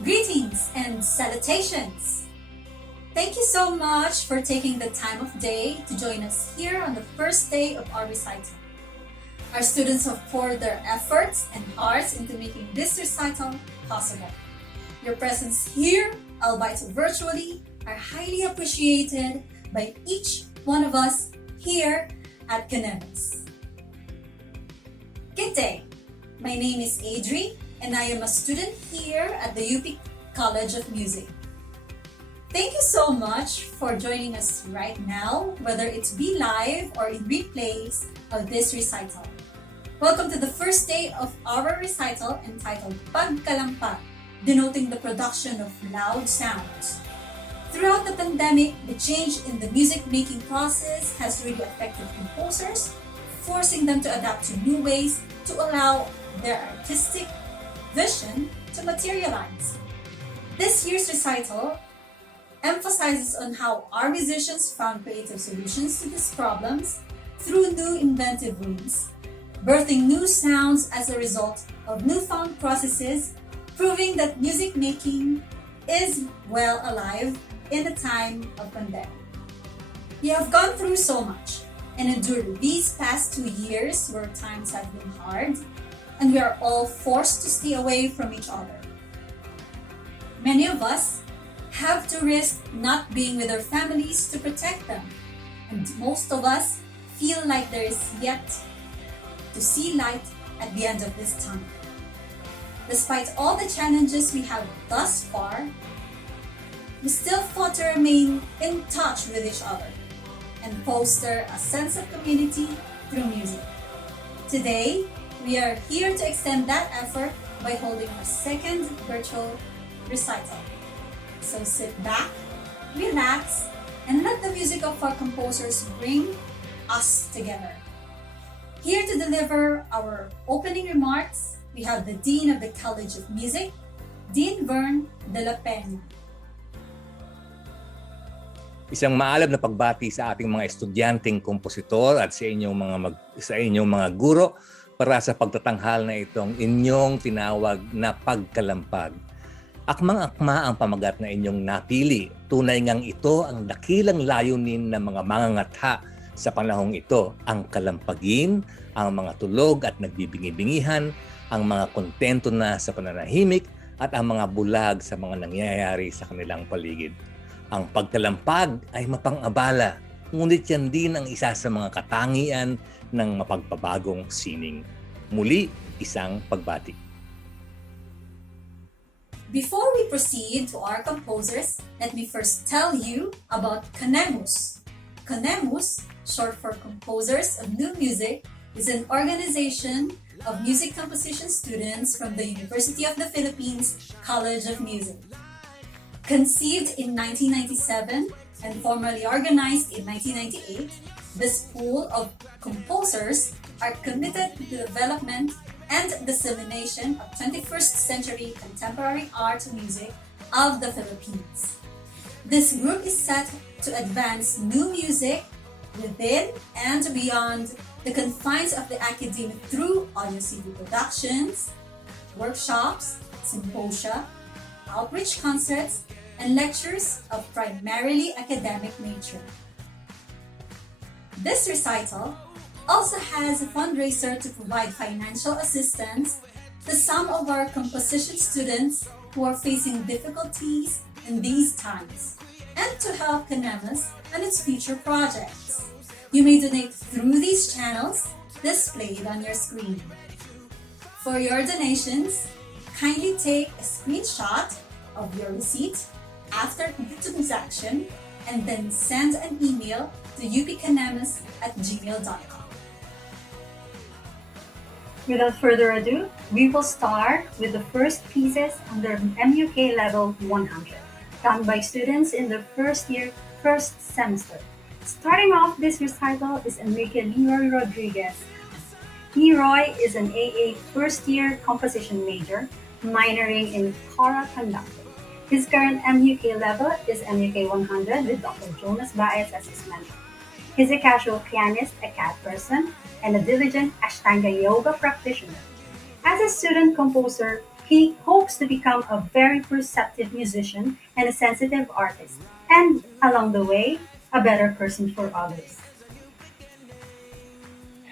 Greetings and salutations! Thank you so much for taking the time of day to join us here on the first day of our recital. Our students have poured their efforts and hearts into making this recital possible. Your presence here, albeit virtually, are highly appreciated by each one of us here at Conemus. Good day! My name is Audrey and I am a student here at the UP College of Music. Thank you so much for joining us right now, whether it's be live or in replays of this recital. Welcome to the first day of our recital entitled PAGKALAMPAG, denoting the production of loud sounds. Throughout the pandemic, the change in the music-making process has really affected composers, forcing them to adapt to new ways to allow their artistic vision to materialize. This year's recital emphasizes on how our musicians found creative solutions to these problems through new inventive ways, birthing new sounds as a result of newfound processes, proving that music making is well alive in the time of pandemic. We have gone through so much and endured these past 2 years where times have been hard, and we are all forced to stay away from each other. Many of us have to risk not being with our families to protect them, and most of us feel like there is yet to see light at the end of this tunnel. Despite all the challenges we have thus far, we still fought to remain in touch with each other and foster a sense of community through music. Today, we are here to extend that effort by holding our second virtual recital. So sit back, relax, and let the music of our composers bring us together. Here to deliver our opening remarks, we have the Dean of the College of Music, Dean Vern de la Peña. Isang maalab na pagbati sa ating mga estudyanteng kompositor at sa inyong mga guro para sa pagtatanghal na itong inyong tinawag na pagkalampag. Akmang-akma ang pamagat na inyong napili. Tunay ngang ito ang dakilang layunin ng mga mangangatha sa panahong ito, ang kalampagin, ang mga tulog at nagbibingi-bingihan, ang mga kontento na sa pananahimik at ang mga bulag sa mga nangyayari sa kanilang paligid. Ang pagkalampag ay mapang-abala, ngunit yan din ang isa sa mga katangian ng mapagpabagong sining. Muli, isang pagbati. Before we proceed to our composers, let me first tell you about Conemus. Conemus, short for Composers of New Music, is an organization of music composition students from the University of the Philippines College of Music. Conceived in 1997 and formally organized in 1998, this pool of composers are committed to the development and dissemination of 21st century contemporary art music of the Philippines. This group is set to advance new music within and beyond the confines of the academe through audio CD productions, workshops, symposia, outreach concerts, and lectures of primarily academic nature. This recital also has a fundraiser to provide financial assistance to some of our composition students who are facing difficulties in these times, and to help Conemus and its future projects. You may donate through these channels displayed on your screen. For your donations, kindly take a screenshot of your receipt after the transaction and then send an email to upconemus@gmail.com. Without further ado, we will start with the first pieces under MUK level 100, done by students in the first year, first semester. Starting off this recital is Enrique Leroy Rodriguez. Leroy is an AA first year composition major, minoring in Kora conducting. His current MUK level is MUK 100 with Dr. Jonas Baez as his mentor. He's a casual pianist, a cat person, and a diligent Ashtanga yoga practitioner. As a student composer, He hopes to become a very perceptive musician and a sensitive artist, and along the way, a better person for others.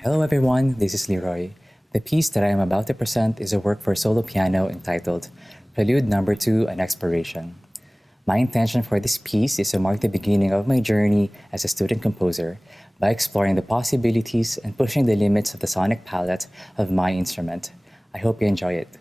Hello everyone, this is Leroy. The piece that I am about to present is a work for solo piano entitled Prelude Number 2, An Exploration. My intention for this piece is to mark the beginning of my journey as a student composer by exploring the possibilities and pushing the limits of the sonic palette of my instrument. I hope you enjoy it.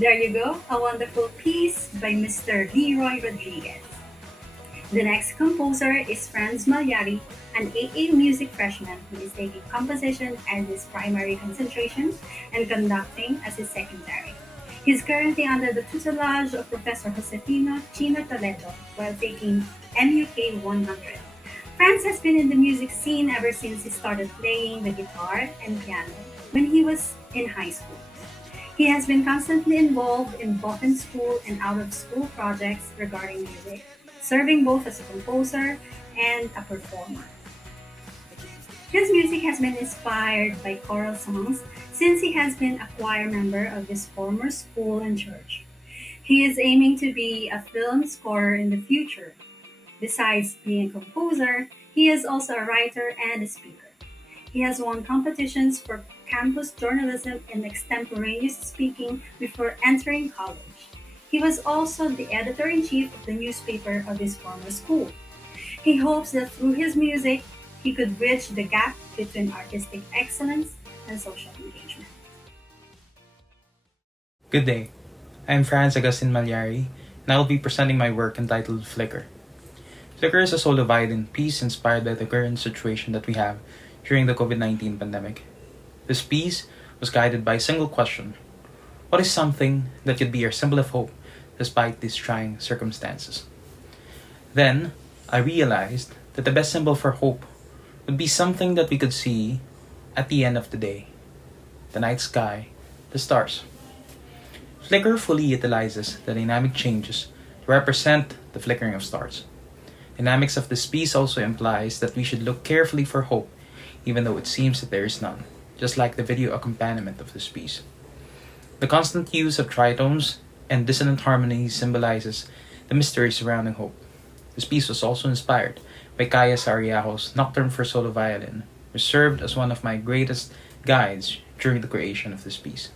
There you go, a wonderful piece by Mr. Leroy Rodriguez. The next composer is Franz Maliari, an AA music freshman who is taking composition as his primary concentration and conducting as his secondary. He's currently under the tutelage of Professor Josefina Chino Toledo while taking MUK 100. Franz has been in the music scene ever since he started playing the guitar and piano when he was in high school. He has been constantly involved in both in school and out of school projects regarding music, serving both as a composer and a performer. His music has been inspired by choral songs since he has been a choir member of his former school and church. He is aiming to be a film scorer in the future. Besides being a composer, he is also a writer and a speaker. He has won competitions for campus journalism and extemporaneous speaking before entering college. He was also the editor in chief of the newspaper of his former school. He hopes that through his music, he could bridge the gap between artistic excellence and social engagement. Good day. I'm Franz Maliari, and I will be presenting my work entitled Flicker. Flicker is a solo violin piece inspired by the current situation that we have during the COVID-19 pandemic. This piece was guided by a single question: what is something that could be your symbol of hope despite these trying circumstances? Then, I realized that the best symbol for hope would be something that we could see at the end of the day: the night sky, the stars. Flicker fully utilizes the dynamic changes to represent the flickering of stars. Dynamics of this piece also implies that we should look carefully for hope, even though it seems that there is none, just like the video accompaniment of this piece. The constant use of tritones and dissonant harmonies symbolizes the mystery surrounding hope. This piece was also inspired by Kaya Sariaho's Nocturne for Solo Violin, which served as one of my greatest guides during the creation of this piece.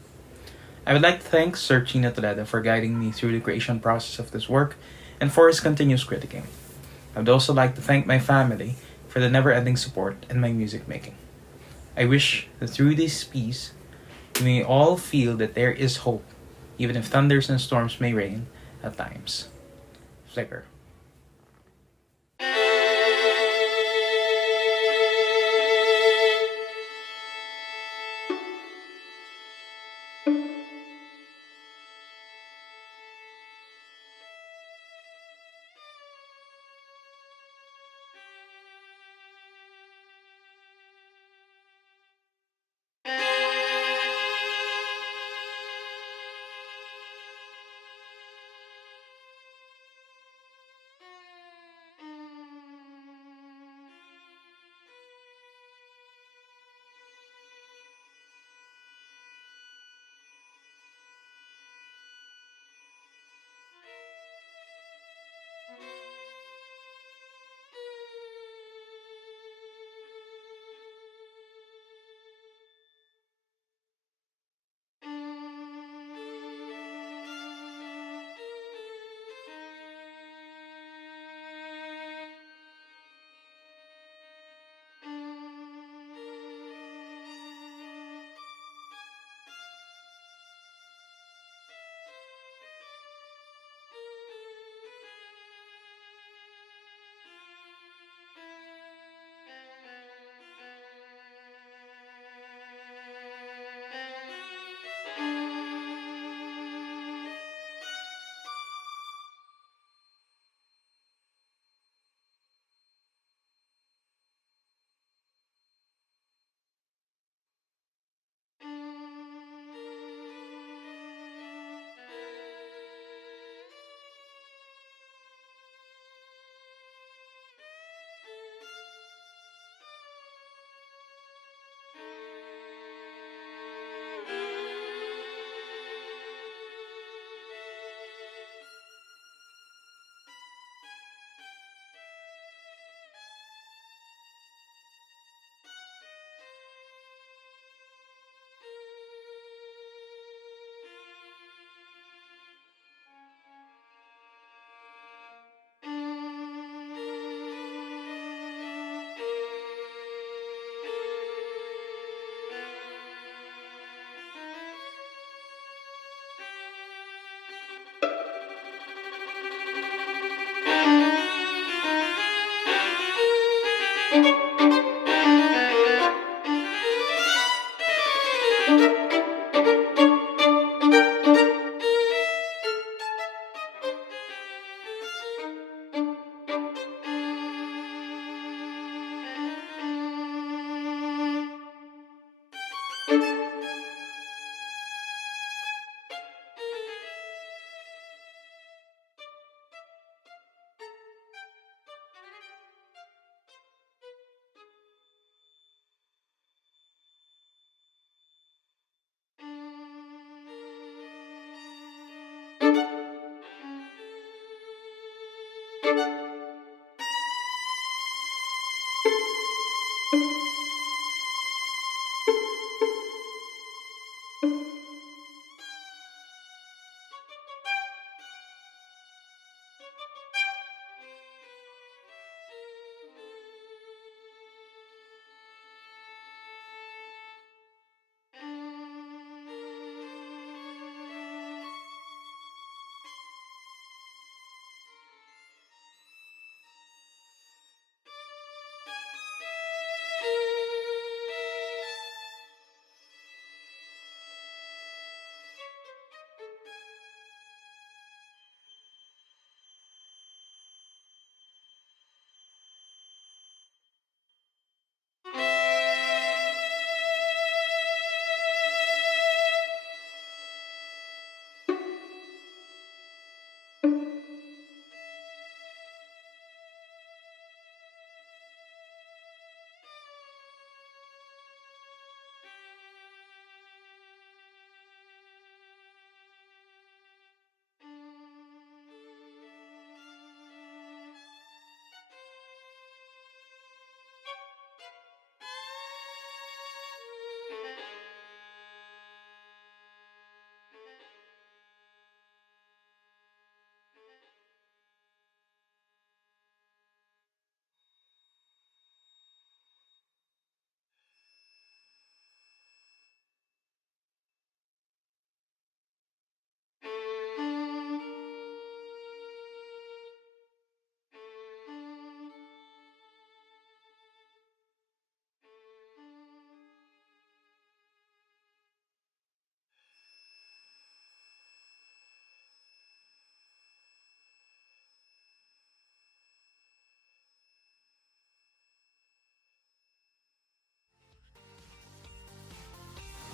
I would like to thank Sir Chino Toledo for guiding me through the creation process of this work and for his continuous critiquing. I would also like to thank my family for the never-ending support in my music making. I wish that through this piece, we may all feel that there is hope, even if thunders and storms may rain at times. Flicker.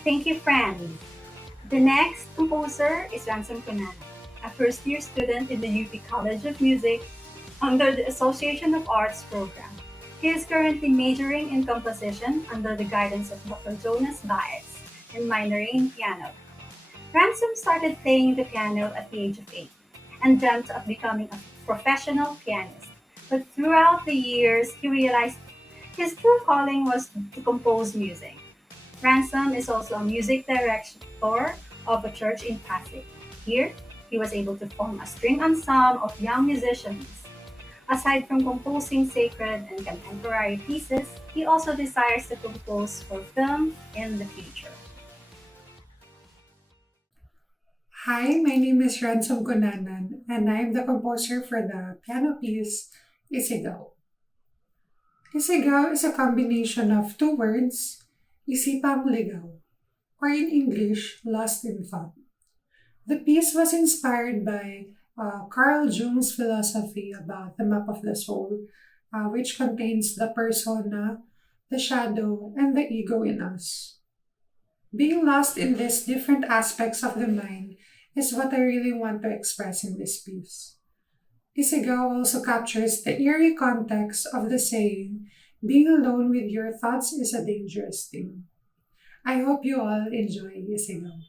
Thank you, Franz. The next composer is Ransom Gonan, a first-year student in the UP College of Music under the Association of Arts program. He is currently majoring in composition under the guidance of Dr. Jonas Baez and minoring in piano. Ransom started playing the piano at the age of 8 and dreamt of becoming a professional pianist. But throughout the years, he realized his true calling was to compose music. Ransom is also a music director of a church in Pasig. Here, he was able to form a string ensemble of young musicians. Aside from composing sacred and contemporary pieces, he also desires to compose for film in the future. Hi, my name is Ransom Gonan, and I'm the composer for the piano piece Isigaw. Isigaw is a combination of two words, isipang ligaw, or in English, lost in thought. The piece was inspired by Carl Jung's philosophy about the map of the soul, which contains the persona, the shadow, and the ego in us. Being lost in these different aspects of the mind is what I really want to express in this piece. Isigaw also captures the eerie context of the saying, being alone with your thoughts is a dangerous thing. I hope you all enjoy Isigaw.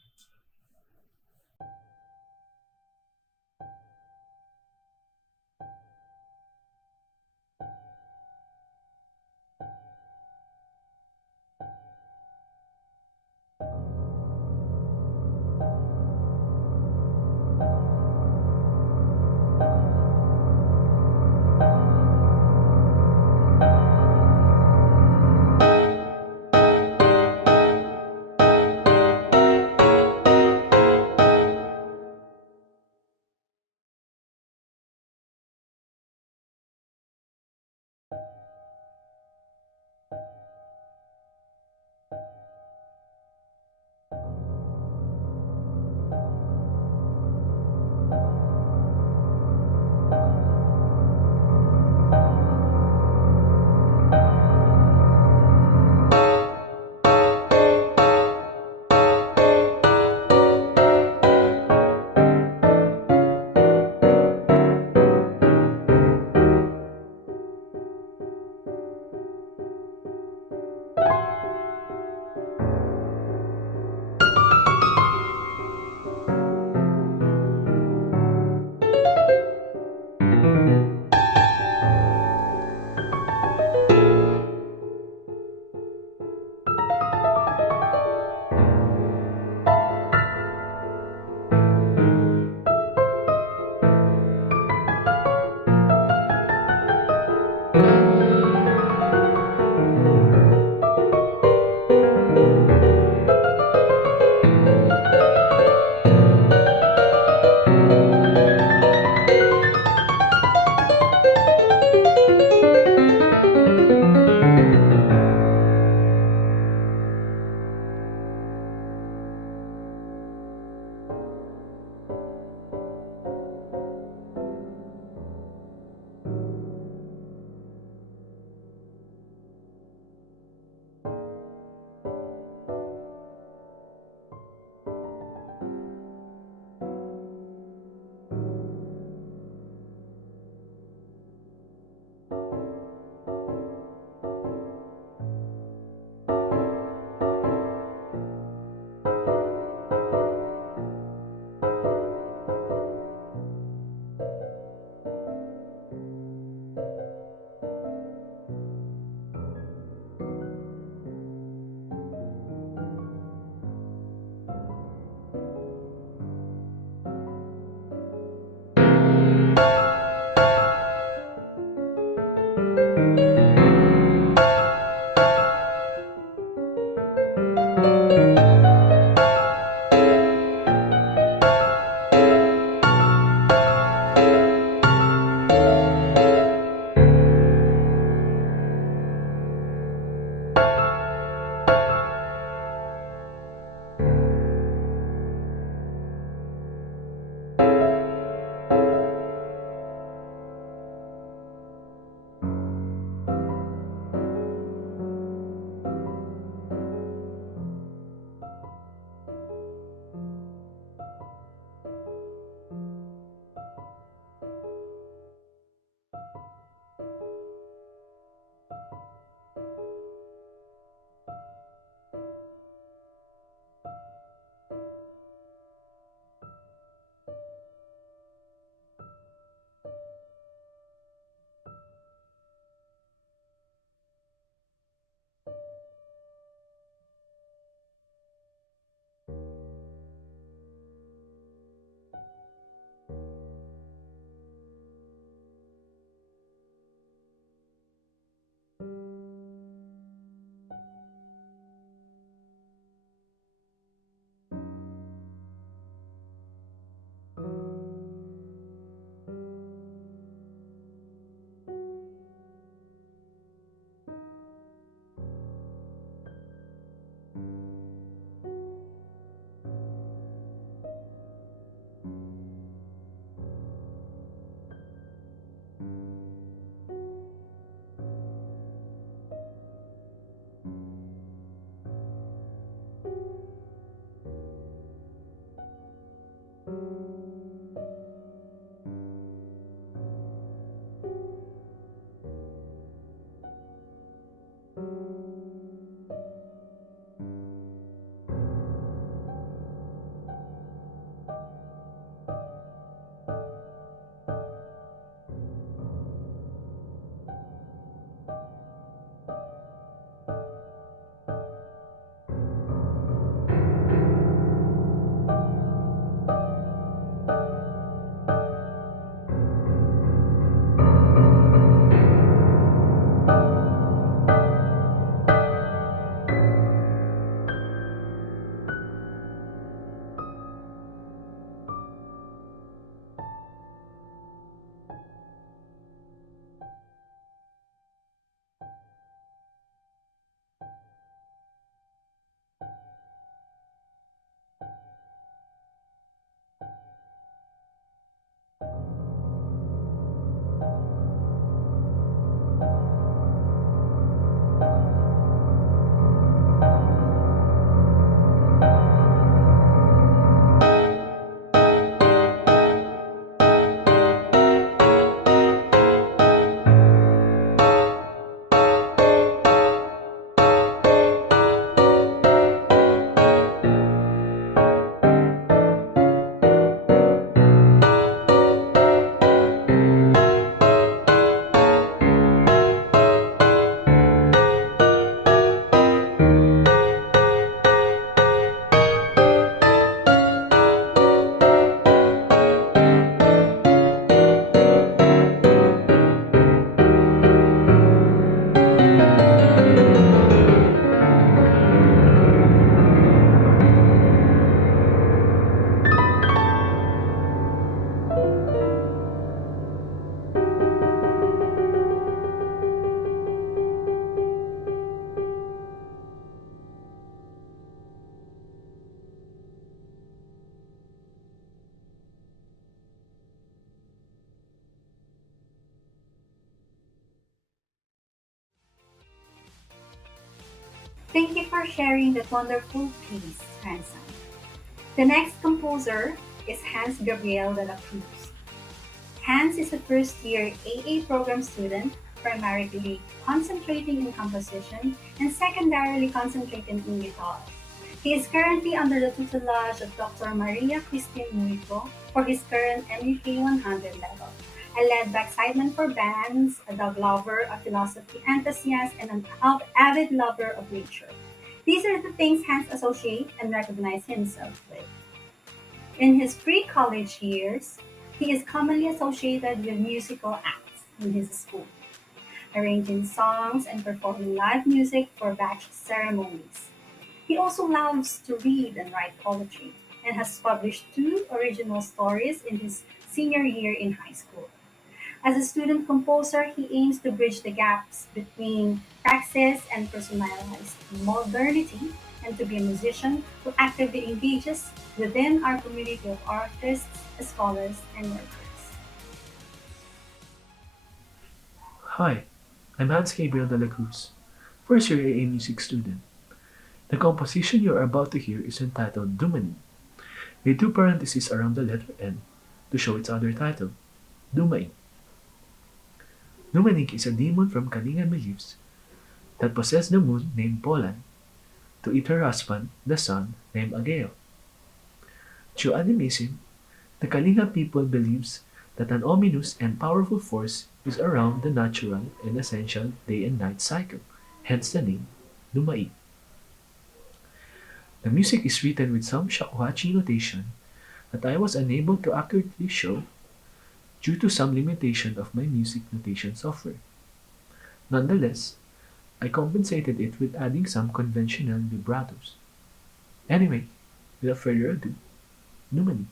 Thank you for sharing that wonderful piece, Ransom. The next composer is Hans Gabriel de la Cruz. Hans is a first-year AA program student, primarily concentrating in composition and secondarily concentrating in guitar. He is currently under the tutelage of Dr. Maria Christine Julayco for his current MUK 100 level. A laid-back sideman for bands, a dog lover, a philosophy enthusiast, and an avid lover of nature. These are the things Hans associates and recognizes himself with. In his pre-college years, he is commonly associated with musical acts in his school, arranging songs and performing live music for batch ceremonies. He also loves to read and write poetry and has published 2 original stories in his senior year in high school. As a student composer, he aims to bridge the gaps between praxis and personalized modernity and to be a musician who actively engages within our community of artists, scholars, and workers. Hi, I'm Hans Gabriel de la Cruz, first year AA music student. The composition you are about to hear is entitled Dominic, with 2 parentheses around the letter N to show its other title, Dumai. Dominic is a demon from Kalinga beliefs that possessed the moon named Polan to eat her husband, the sun, named Ageo. Through animism, the Kalinga people believes that an ominous and powerful force is around the natural and essential day and night cycle, hence the name Dumai. The music is written with some shakuhachi notation that I was unable to accurately show due to some limitation of my music notation software. Nonetheless, I compensated it with adding some conventional vibratos. Anyway, without further ado, Numani.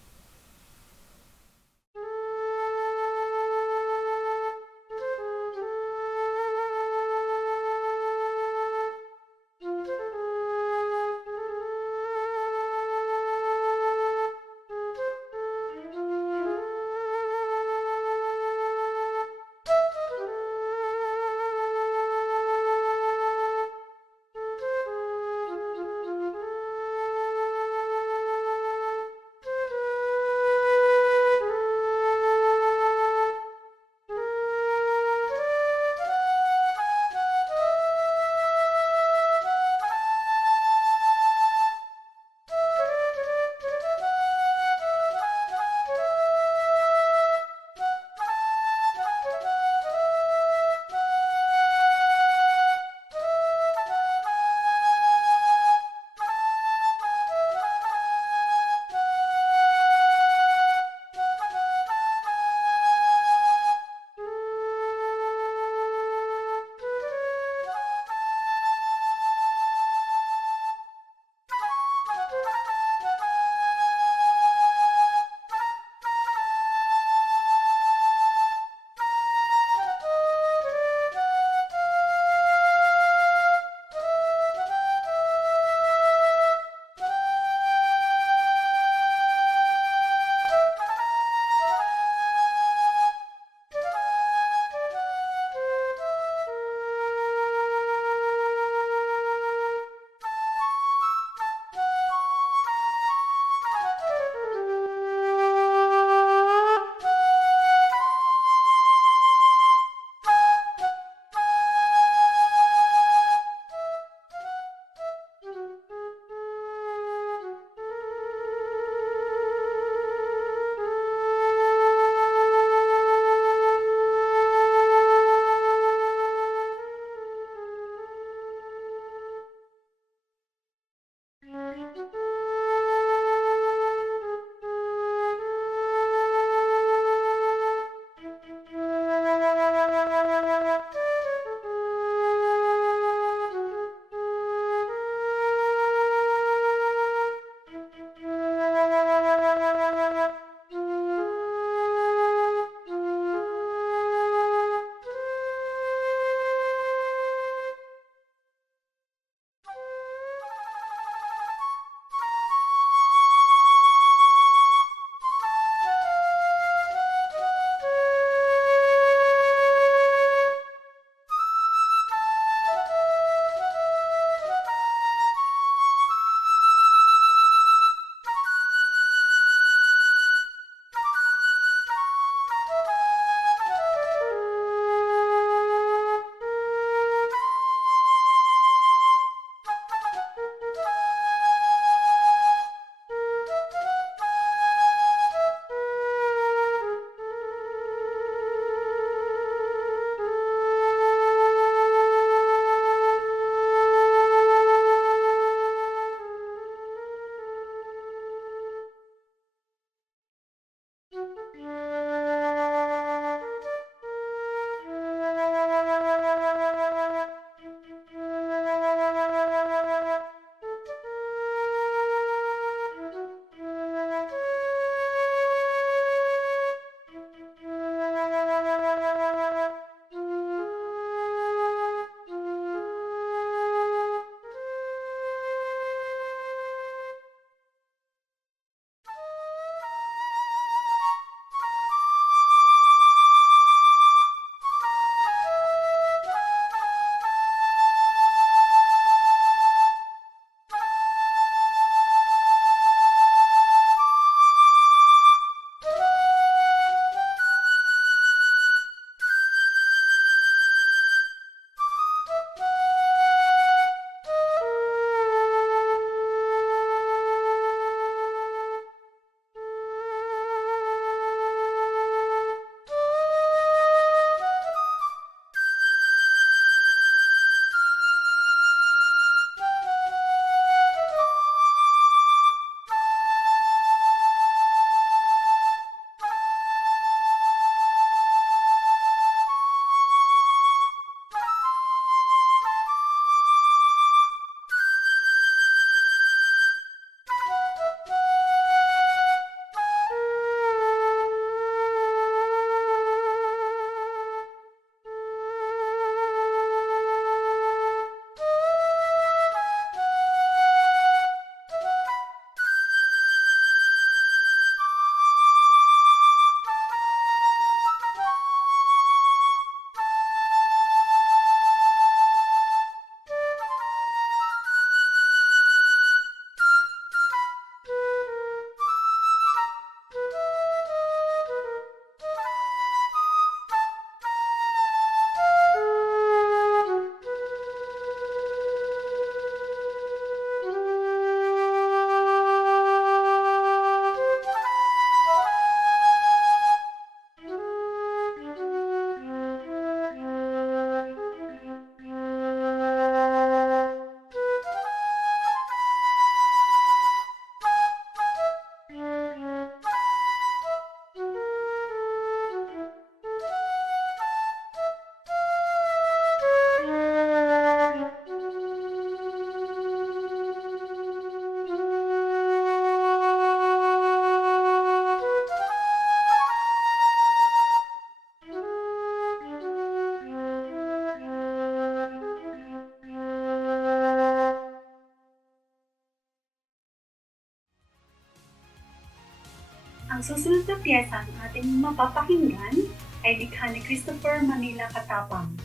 Ang susunod na piyesa ng ating mapapakinggan ay likha ni Christopher Manila Katapang,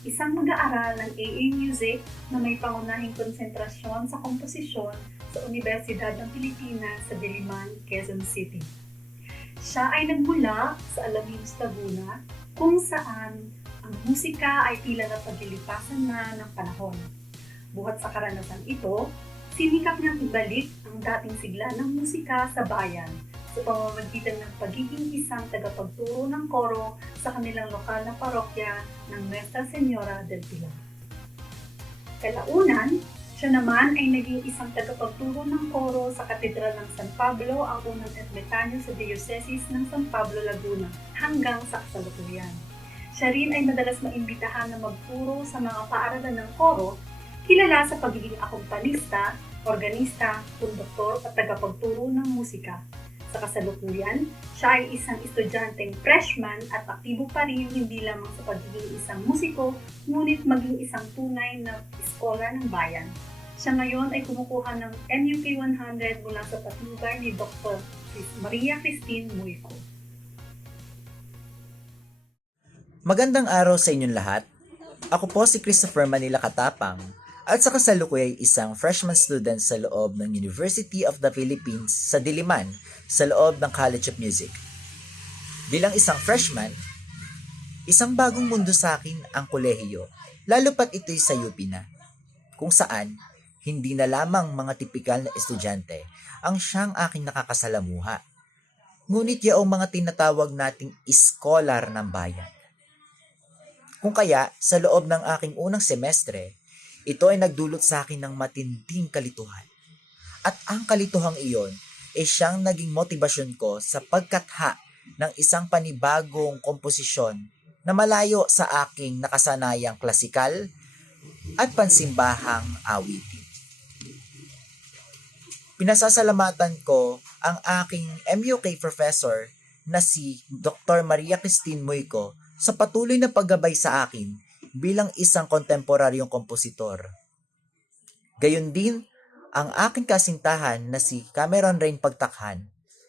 isang mag-aaral ng AA Music na may pangunahing konsentrasyon sa komposisyon sa Universidad ng Pilipinas sa Diliman, Quezon City. Siya ay nagmula sa Alaminos, Laguna, kung saan ang musika ay tila na paglilipasan na ng panahon. Buhat sa karanasan ito, sinikap niyang ibalik ang dating sigla ng musika sa bayan sa pamamagitan ng pagiging isang tagapagturo ng koro sa kanilang lokal na parokya ng Nuestra Señora del Pilar. Kalaunan, siya naman ay naging isang tagapagturo ng koro sa Katedral ng San Pablo, ang unang ermitanyo sa Diocese ng San Pablo, Laguna, hanggang sa kasalukuyan. Siya rin ay madalas maimbitahan na magturo sa mga paaralan ng koro, kilala sa pagiging akompanista, organista, konduktor at tagapagturo ng musika. Sa kasalukuyan, siya ay isang estudyanteng freshman at aktibo pa rin hindi lamang sa pagiging isang musiko, ngunit maging isang tunay na scholar ng bayan. Siya ngayon ay kumukuha ng MUK 100 mula sa patnubay ni Dr. Maria Christine Muico. Magandang araw sa inyong lahat. Ako po si Christopher Manila Katapang at sa kasalukuyan ay isang freshman student sa loob ng University of the Philippines sa Diliman sa loob ng College of Music. Bilang isang freshman, isang bagong mundo sa akin ang kolehiyo, lalo pat ito'y sa UP na, kung saan hindi na lamang mga tipikal na estudyante ang siyang aking nakakasalamuha, ngunit yaong mga tinatawag nating iskolar ng bayan. Kung kaya, sa loob ng aking unang semestre, ito ay nagdulot sa akin ng matinding kalituhan. At ang kalituhang iyon ay siyang naging motibasyon ko sa pagkatha ng isang panibagong komposisyon na malayo sa aking nakasanayang klasikal at pansimbahang awitin. Pinasasalamatan ko ang aking MUK professor na si Dr. Maria Christine Muico sa patuloy na paggabay sa akin bilang isang kontemporaryong kompositor. Gayon din ang aking kasintahan na si Cameron Rain Pagtakhan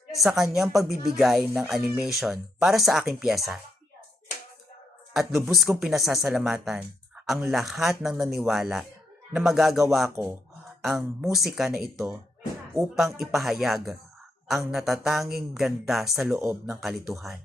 sa kanyang pagbibigay ng animation para sa aking piyesa. At lubos kong pinasasalamatan ang lahat ng naniwala na magagawa ko ang musika na ito upang ipahayag ang natatanging ganda sa loob ng kalituhan.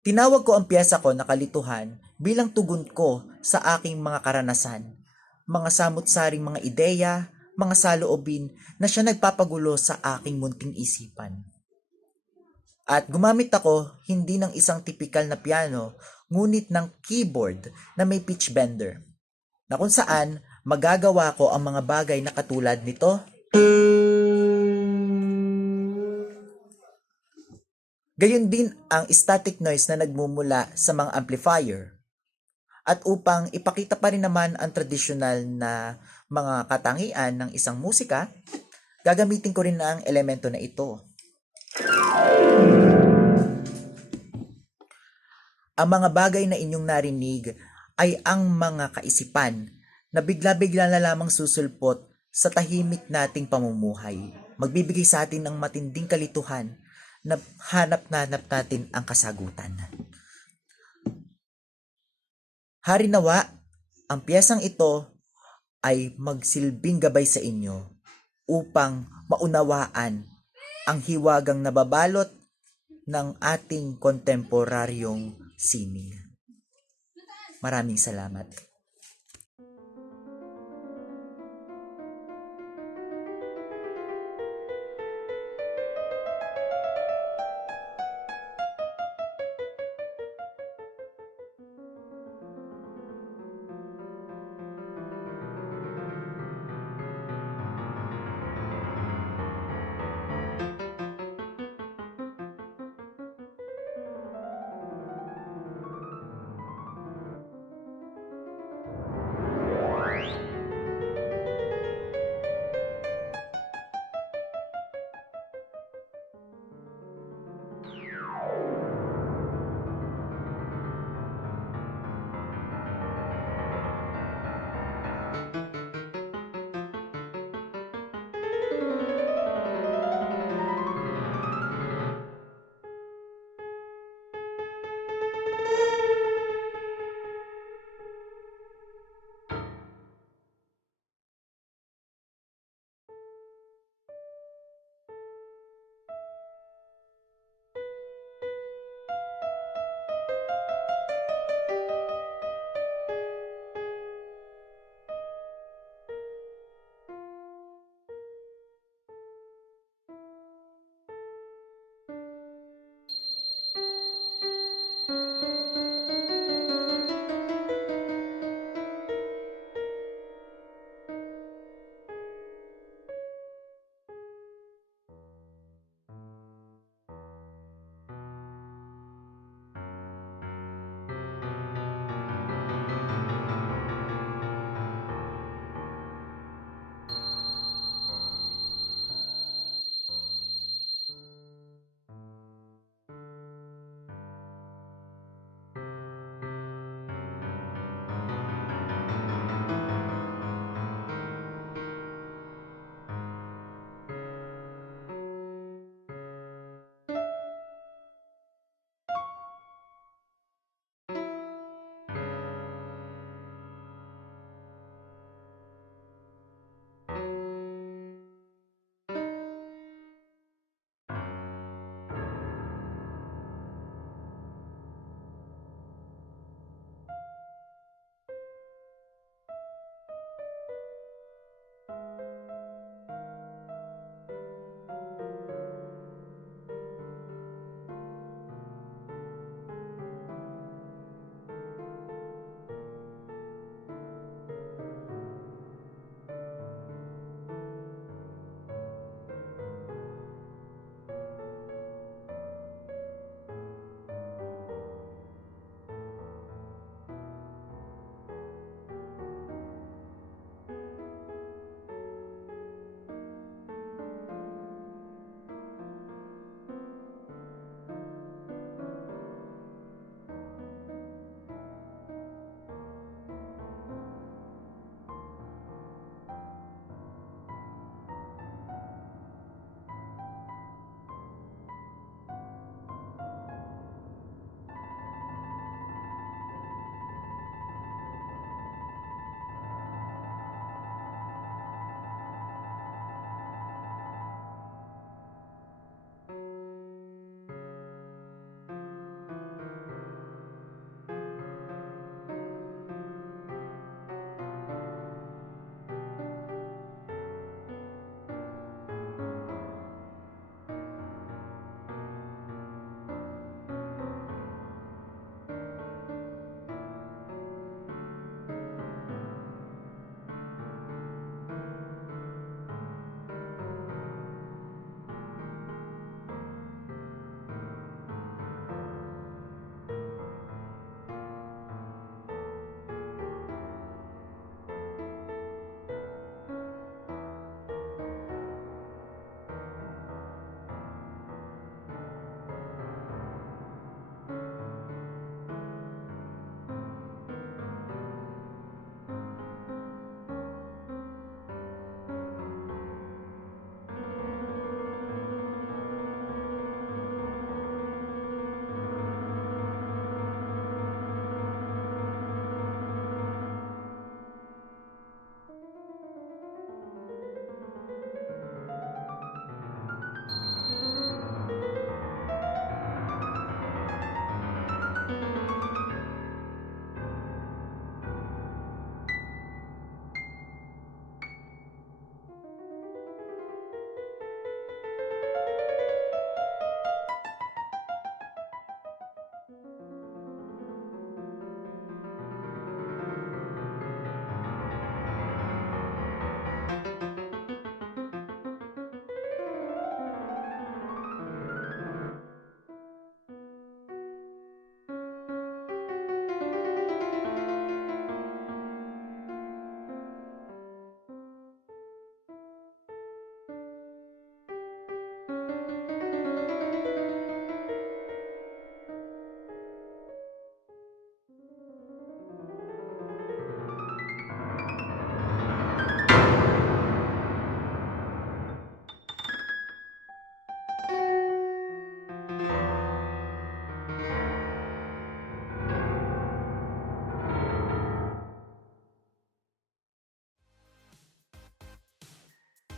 Tinawag ko ang piyesa ko na Kalituhan bilang tugon ko sa aking mga karanasan, mga samut-saring mga ideya, mga saloobin na siya nagpapagulo sa aking munting isipan. At gumamit ako hindi ng isang tipikal na piano, ngunit ng keyboard na may pitch bender, na kung saan magagawa ko ang mga bagay na katulad nito. Gayon din ang static noise na nagmumula sa mga amplifier. At upang ipakita pa rin naman ang tradisyonal na mga katangian ng isang musika, gagamitin ko rin na ang elemento na ito. Ang mga bagay na inyong narinig ay ang mga kaisipan na bigla-bigla na lamang susulpot sa tahimik nating pamumuhay. Magbibigay sa atin ng matinding kalituhan na hanap-nanap natin ang kasagutan. Hari nawa, ang piyesang ito ay magsilbing gabay sa inyo upang maunawaan ang hiwagang nababalot ng ating kontemporaryong sining. Maraming salamat.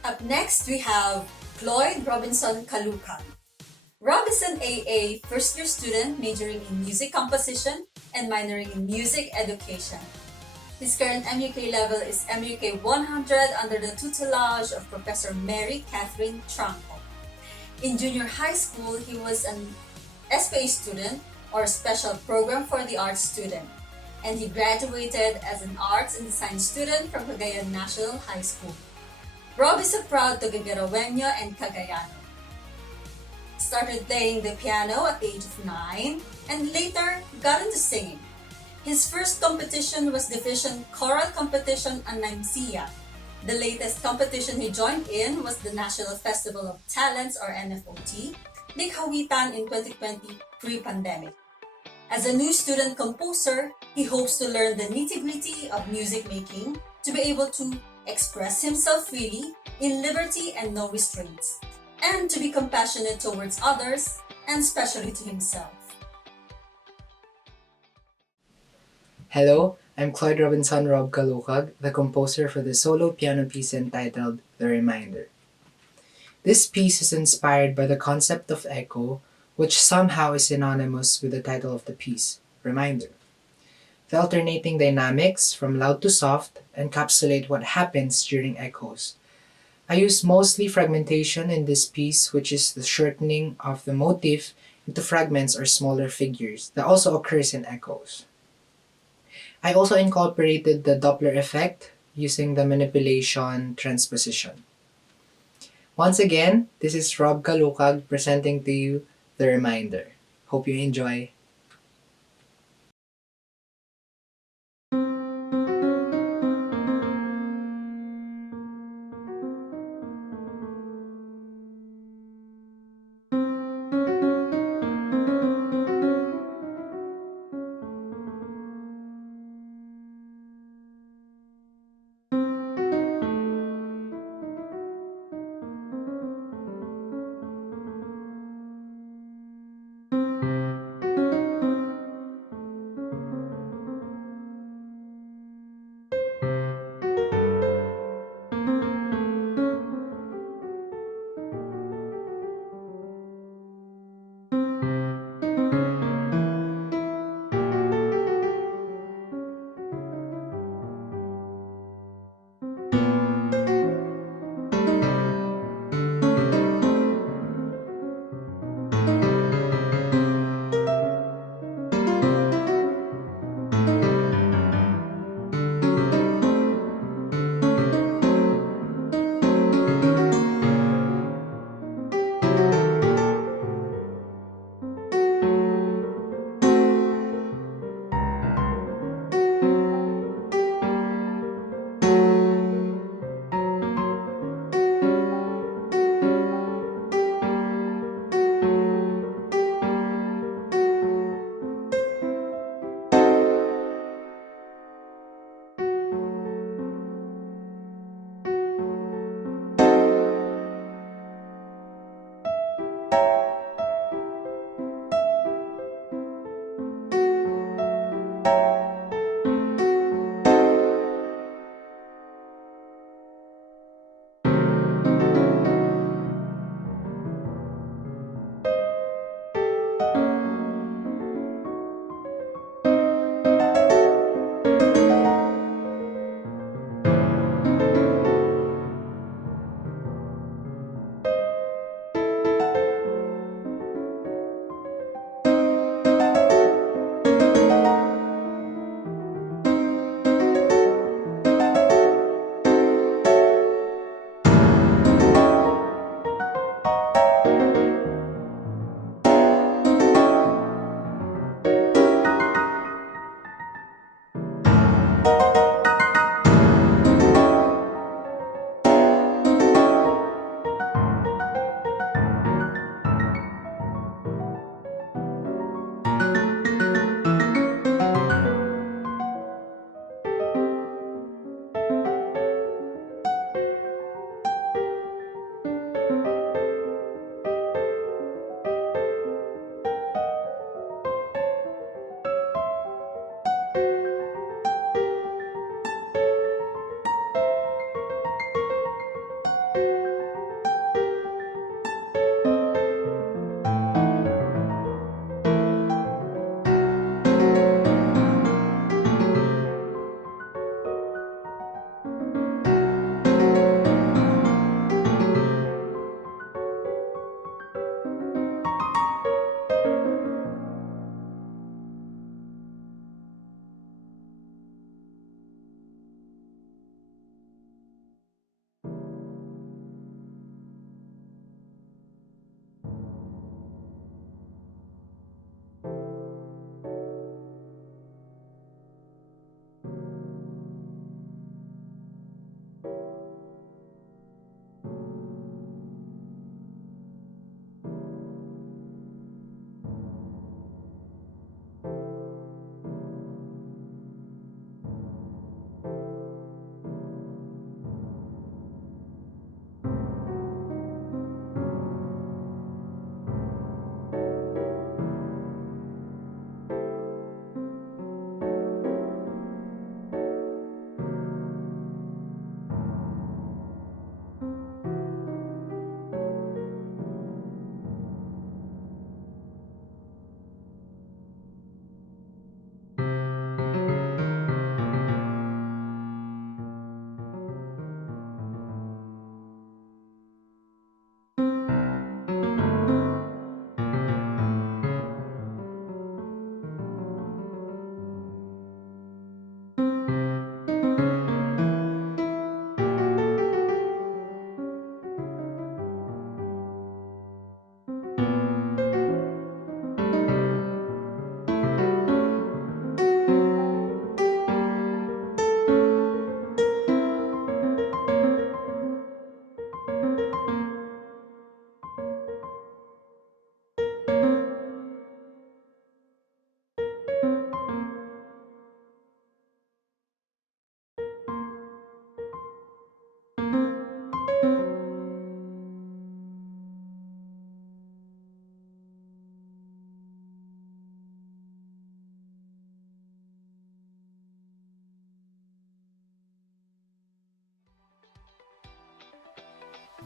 Up next, we have Floyd Robinson Kalukag. Robinson AA, first-year student majoring in music composition and minoring in music education. His current MUK level is MUK 100 under the tutelage of Professor Mary Catherine Tranco. In junior high school, he was an SPA student or Special Program for the Arts student, and he graduated as an Arts and Design student from Cagayan National High School. Rob is a proud Tuguegaraueño and Cagayano. Started playing the piano at the age of 9 and later got into singing. His first competition was Division Choral Competition Anamsia. The latest competition he joined in was the National Festival of Talents or NFOT, Likhawitan in 2020 pre-pandemic. As a new student composer, he hopes to learn the nitty-gritty of music making to be able to express himself freely, in liberty and no restraints, and to be compassionate towards others, and especially to himself. Hello, I'm Floyd Robinson Rob Kalukag, the composer for the solo piano piece entitled The Reminder. This piece is inspired by the concept of echo, which somehow is synonymous with the title of the piece, Reminder. The alternating dynamics from loud to soft encapsulate what happens during echoes. I use mostly fragmentation in this piece, which is the shortening of the motif into fragments or smaller figures that also occurs in echoes. I also incorporated the Doppler effect using the manipulation transposition. Once again, this is Rob Kalukag presenting to you The Reminder. Hope you enjoy.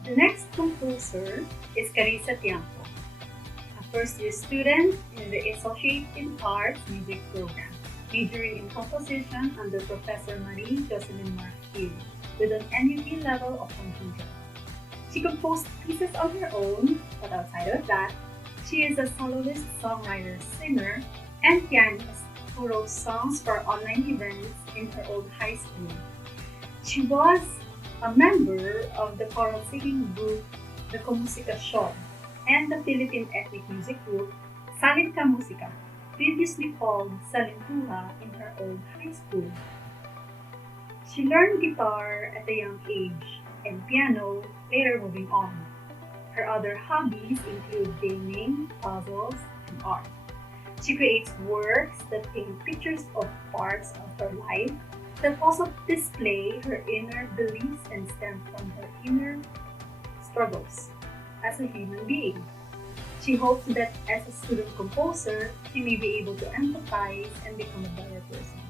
The next composer is Karissa Tiempo, a first-year student in the Associated Arts Music Program, majoring in composition under Professor Marie Jocelyn Marquis with an NUT level of 100. She composed pieces on her own, but outside of that, she is a soloist, songwriter, singer, and pianist who wrote songs for online events in her old high school. She was a member of the choral singing group the Comunicación and the Philippine ethnic music group Salin Ka Musika, previously called Salintuha in her old high school. She learned guitar at a young age and piano later moving on. Her other hobbies include gaming, puzzles, and art. She creates works that paint pictures of parts of her life that also display her inner beliefs and stem from her inner struggles as a human being. She hopes that as a student composer, she may be able to empathize and become a better person.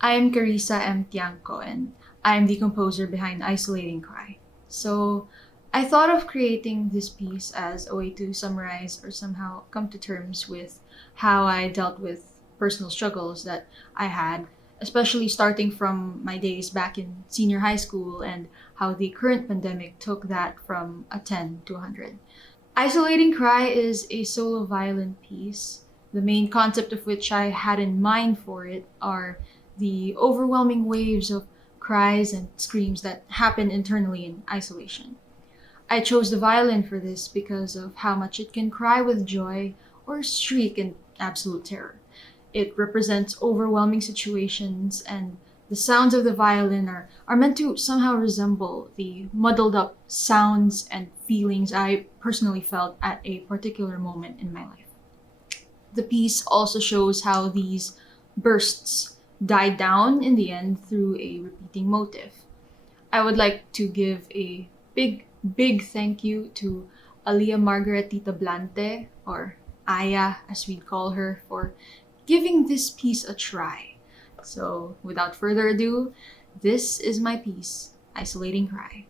I am Karissa M. Tiempo, and I am the composer behind Isolating Cry. So I thought of creating this piece as a way to summarize or somehow come to terms with how I dealt with personal struggles that I had, especially starting from my days back in senior high school and how the current pandemic took that from a 10 to 100. Isolating Cry is a solo violin piece, the main concept of which I had in mind for it are the overwhelming waves of cries and screams that happen internally in isolation. I chose the violin for this because of how much it can cry with joy or shriek in absolute terror. It represents overwhelming situations, and the sounds of the violin are meant to somehow resemble the muddled up sounds and feelings I personally felt at a particular moment in my life. The piece also shows how these bursts died down in the end through a repeating motif. I would like to give a big thank you to Alia Margaretita Blante, or Aya as we'd call her, for giving this piece a try. So without further ado, this is my piece, Isolating Cry.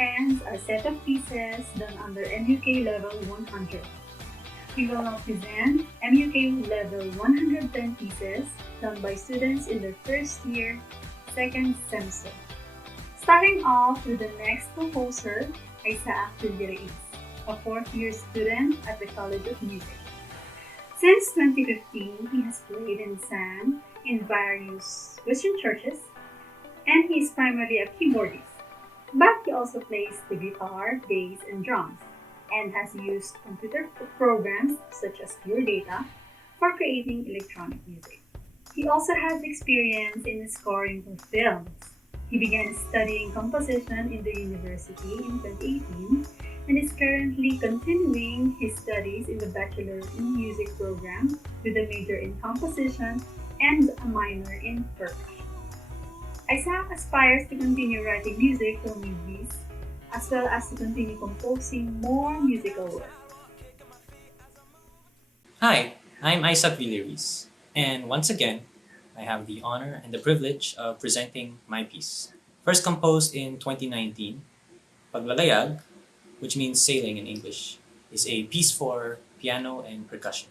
and a set of pieces done under MUK level 100. We will now present MUK level 110 pieces done by students in their first year, second semester. Starting off with the next composer, Isaac Villarres, a fourth-year student at the College of Music. Since 2015, he has played and sang in various Christian churches, and he is primarily a keyboardist. But he also plays the guitar, bass, and drums, and has used computer programs such as Pure Data for creating electronic music. He also has experience in scoring for films. He began studying composition in the university in 2018 and is currently continuing his studies in the Bachelor in Music program with a major in composition and a minor in percussion. Isaac aspires to continue writing music for movies as well as to continue composing more musical work. Hi, I'm Isaac Villarres, and once again, I have the honor and the privilege of presenting my piece. First composed in 2019, Paglalayag, which means sailing in English, is a piece for piano and percussion.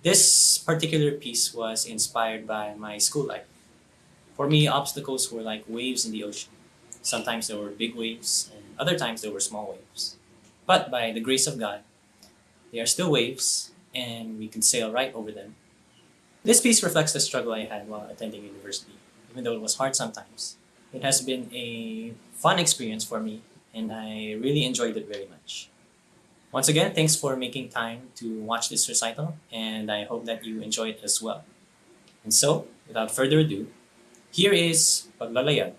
This particular piece was inspired by my school life. For me, obstacles were like waves in the ocean. Sometimes there were big waves, and other times there were small waves. But by the grace of God, they are still waves, and we can sail right over them. This piece reflects the struggle I had while attending university, even though it was hard sometimes. It has been a fun experience for me, and I really enjoyed it very much. Once again, thanks for making time to watch this recital, and I hope that you enjoy it as well. And so, without further ado, here is Paglalayag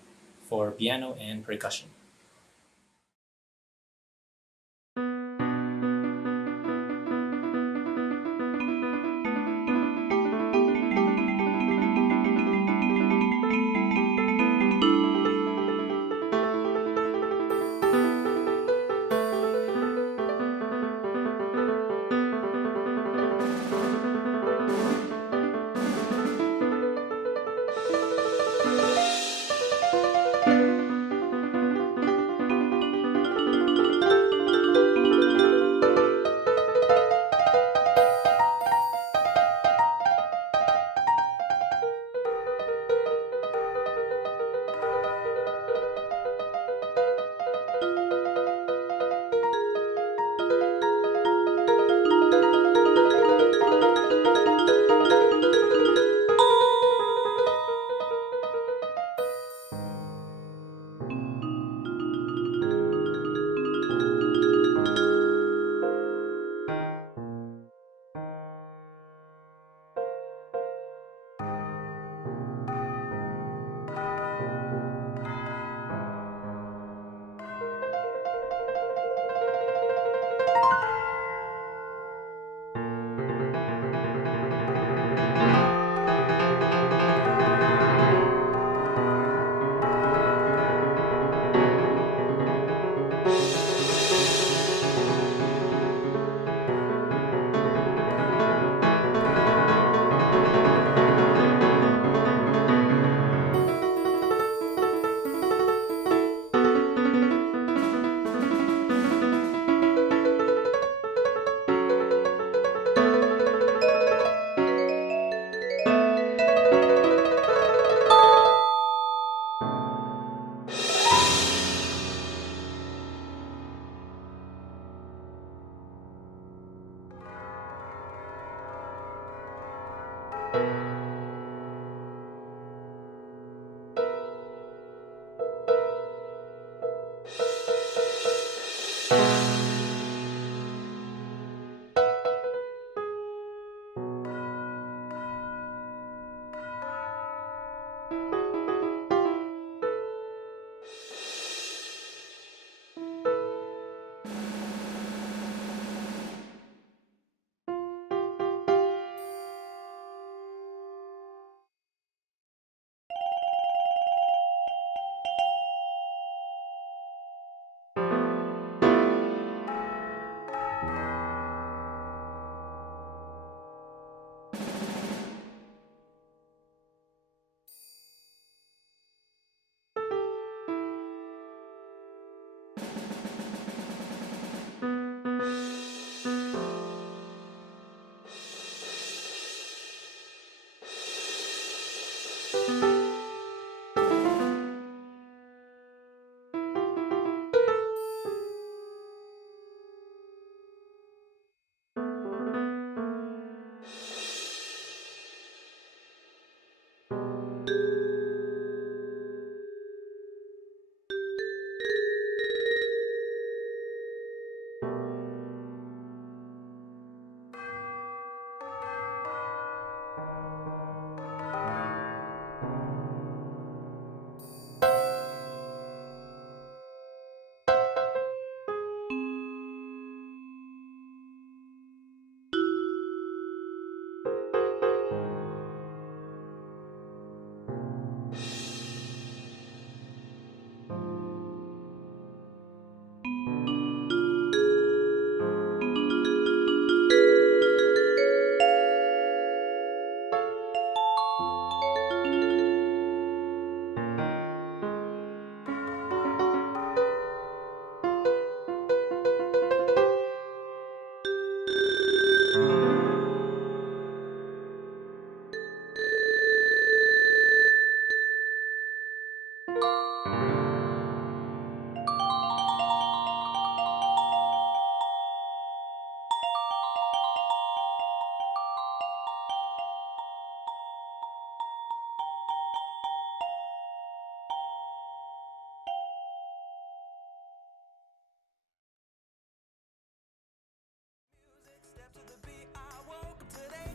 for piano and percussion.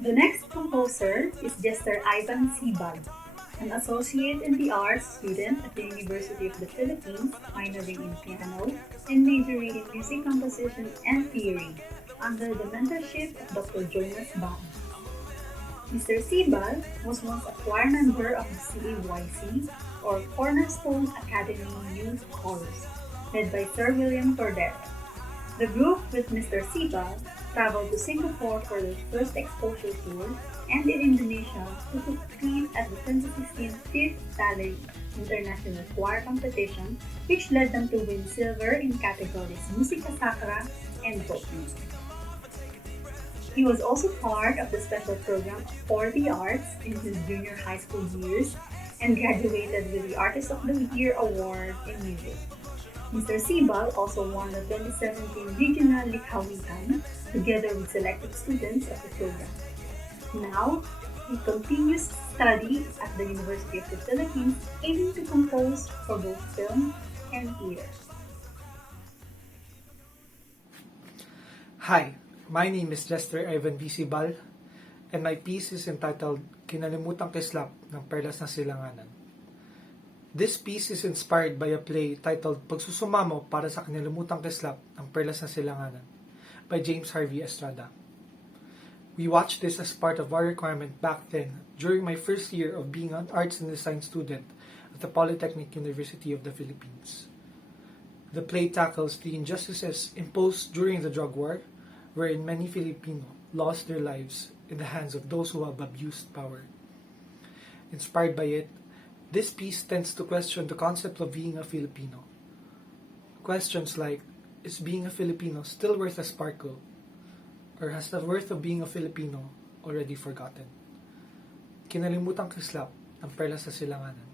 The next composer is Jester Ivan Sibal, an associate in the arts student at the University of the Philippines, minoring in piano and majoring in music composition and theory, under the mentorship of Dr. Jonas Bam. Mr. Sibal was once a choir member of the CAYC, or Cornerstone Academy Youth Chorus, led by Sir William Cordero. The group with Mr. Sibal traveled to Singapore for their first exposure tour and in Indonesia to compete at the 2016 Fifth Valley International Choir Competition, which led them to win silver in categories Musica Sacra and Folk Music. He was also part of the special program for the arts in his junior high school years and graduated with the Artist of the Year Award in music. Mr. Sibal also won the 2017 Regional Likhawitan together with selected students of the program. Now, he continues study at the University of the Philippines, aiming to compose for both film and theater. Hi, my name is Jester Ivan Sibal, and my piece is entitled Kinalimutang Kislap ng Perlas ng Silanganan. This piece is inspired by a play titled Pagsusumamo para sa Kinalimutang Kislap ng Perlas ng Silanganan by James Harvey Estrada. We watched this as part of our requirement back then during my first year of being an arts and design student at the Polytechnic University of the Philippines. The play tackles the injustices imposed during the drug war, wherein many Filipino lost their lives in the hands of those who have abused power. Inspired by it, this piece tends to question the concept of being a Filipino. Questions like, is being a Filipino still worth a sparkle? Or has the worth of being a Filipino already forgotten? Kinalimutang kislap ng Perlas sa Silanganan.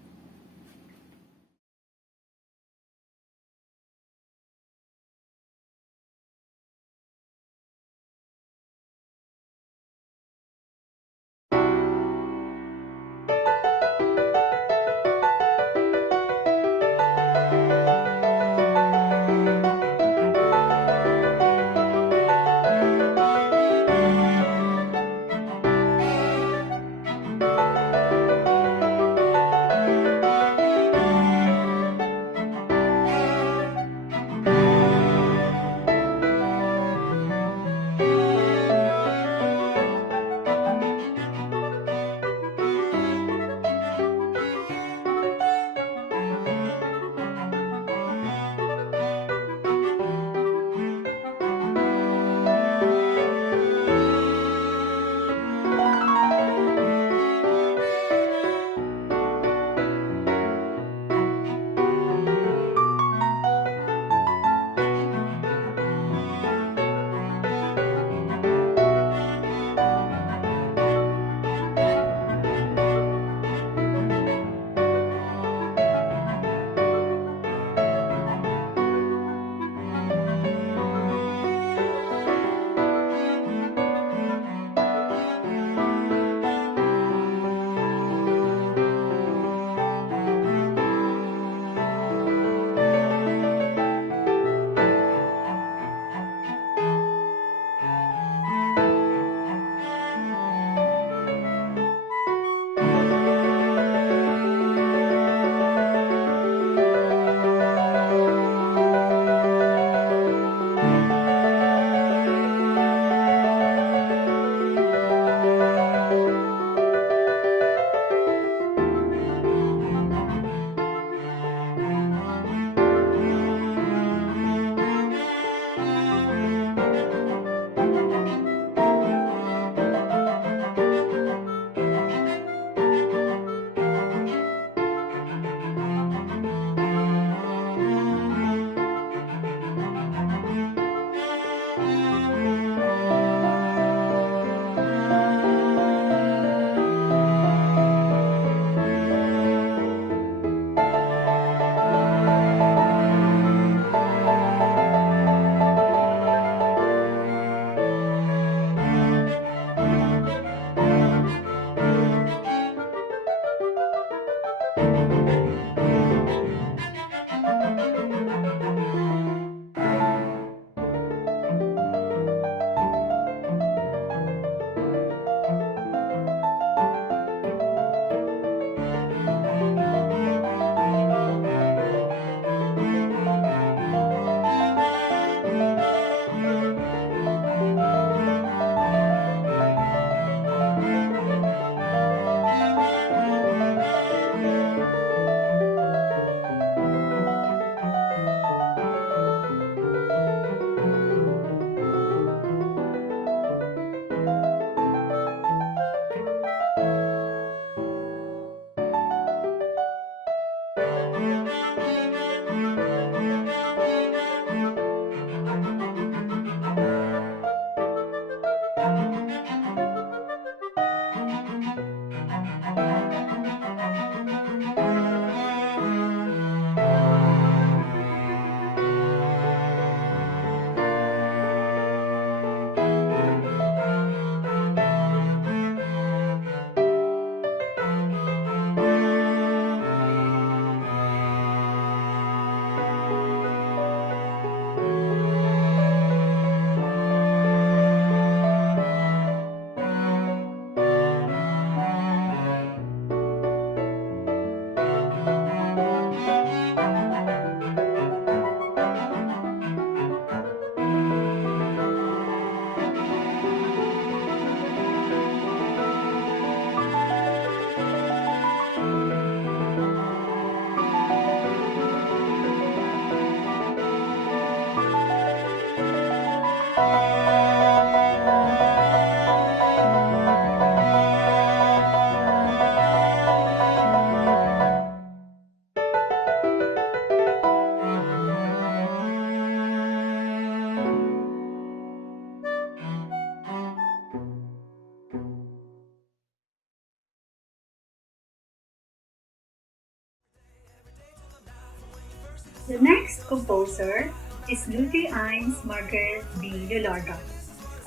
The next composer is Lucy Ines Margaret B. Larga,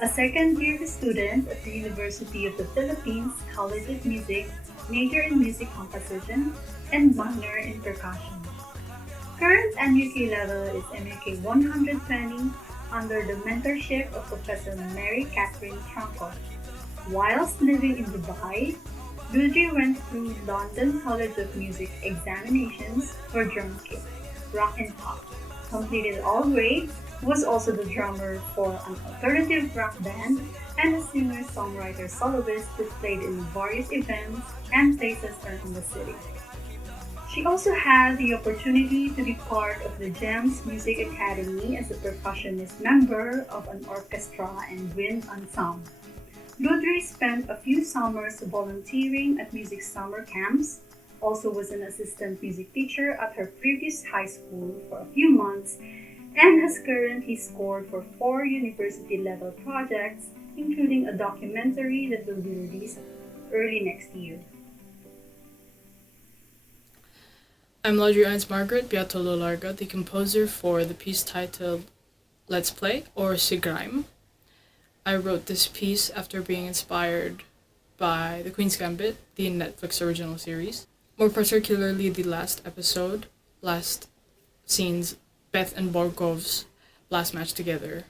a second-year student at the University of the Philippines College of Music, major in music composition and minor in percussion. Current MUK level is MUK 120 under the mentorship of Professor Mary Catherine Franco. Whilst living in Dubai, Dulce went through London College of Music examinations for drum kit, rock and pop, completed all grades, was also the drummer for an alternative rock band, and a singer-songwriter soloist who played in various events and places around the city. She also had the opportunity to be part of the GEMS Music Academy as a percussionist member of an orchestra and wind ensemble. Ludri spent a few summers volunteering at music summer camps, also was an assistant music teacher at her previous high school for a few months, and has currently scored for 4 university-level projects, including a documentary that will be released early next year. I'm Audrey Margaret Beatolo Larga, the composer for the piece titled Let's Play, or Sigrime. I wrote this piece after being inspired by The Queen's Gambit, the Netflix original series. More particularly the last episode, last scenes, Beth and Borgov's last match together,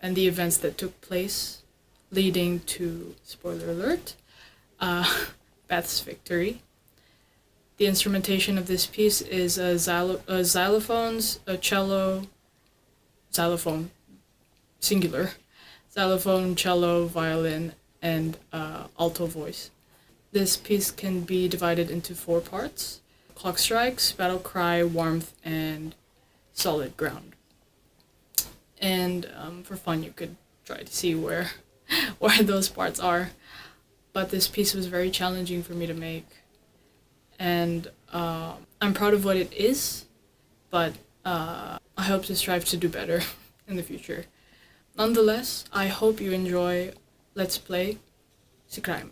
and the events that took place leading to, spoiler alert, Beth's victory. The instrumentation of this piece is xylophones, a cello, xylophone, singular, xylophone, cello, violin, and alto voice. This piece can be divided into 4 parts: clock strikes, battle cry, warmth, and solid ground. And for fun, you could try to see where those parts are. But this piece was very challenging for me to make. And I'm proud of what it is, but I hope to strive to do better in the future. Nonetheless, I hope you enjoy Let's Play Sigrime.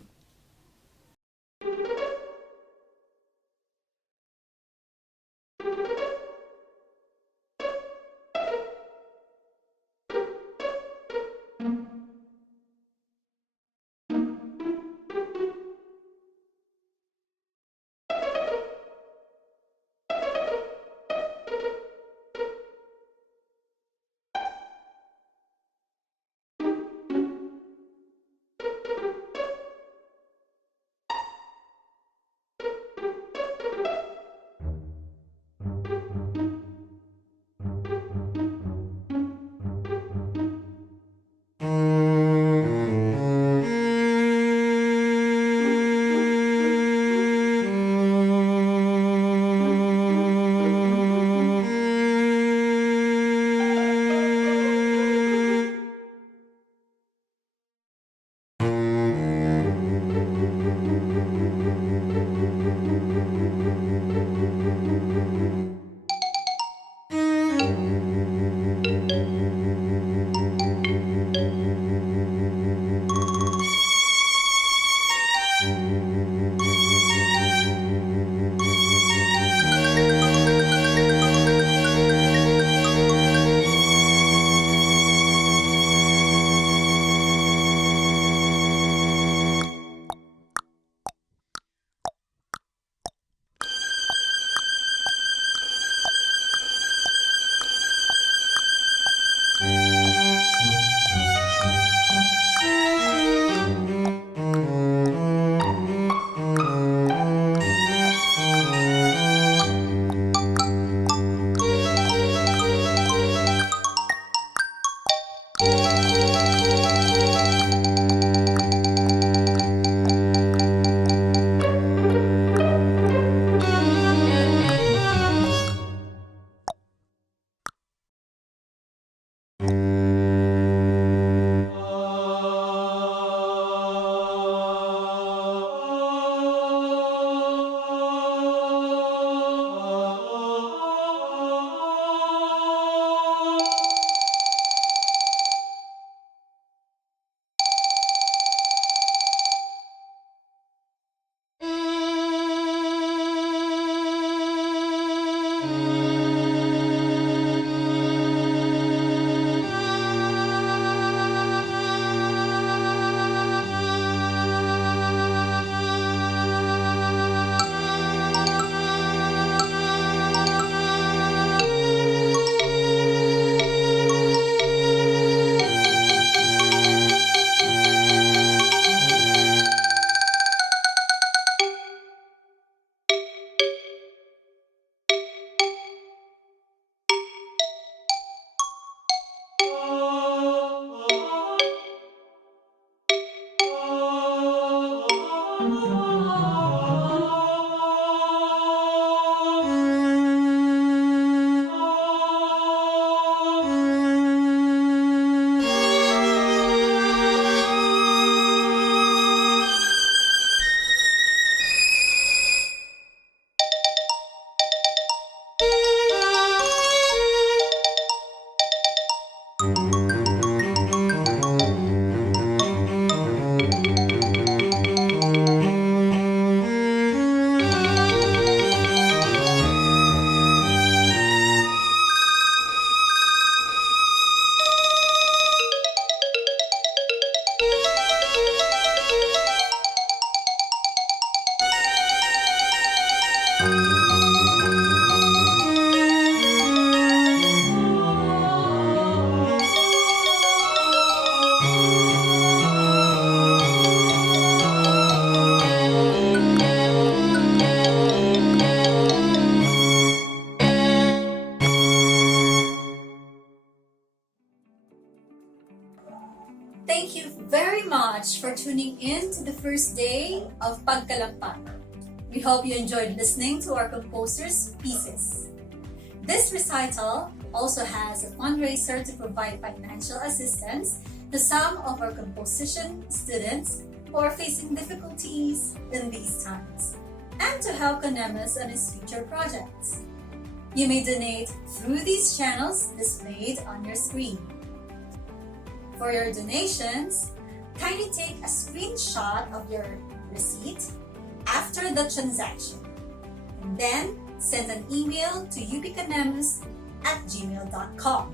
tuning in to the first day of PAGKALAMPAG. We hope you enjoyed listening to our composers' pieces. This recital also has a fundraiser to provide financial assistance to some of our composition students who are facing difficulties in these times, and to help Conemus on his future projects. You may donate through these channels displayed on your screen. For your donations, kindly take a screenshot of your receipt after the transaction, and then send an email to upconemus@gmail.com.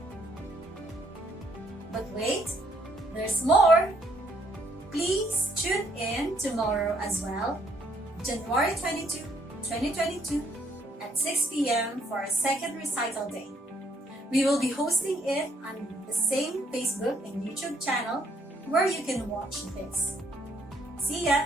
But wait, there's more! Please tune in tomorrow as well, January 22, 2022 at 6 p.m. for our second recital day. We will be hosting it on the same Facebook and YouTube channel where you can watch this. See ya!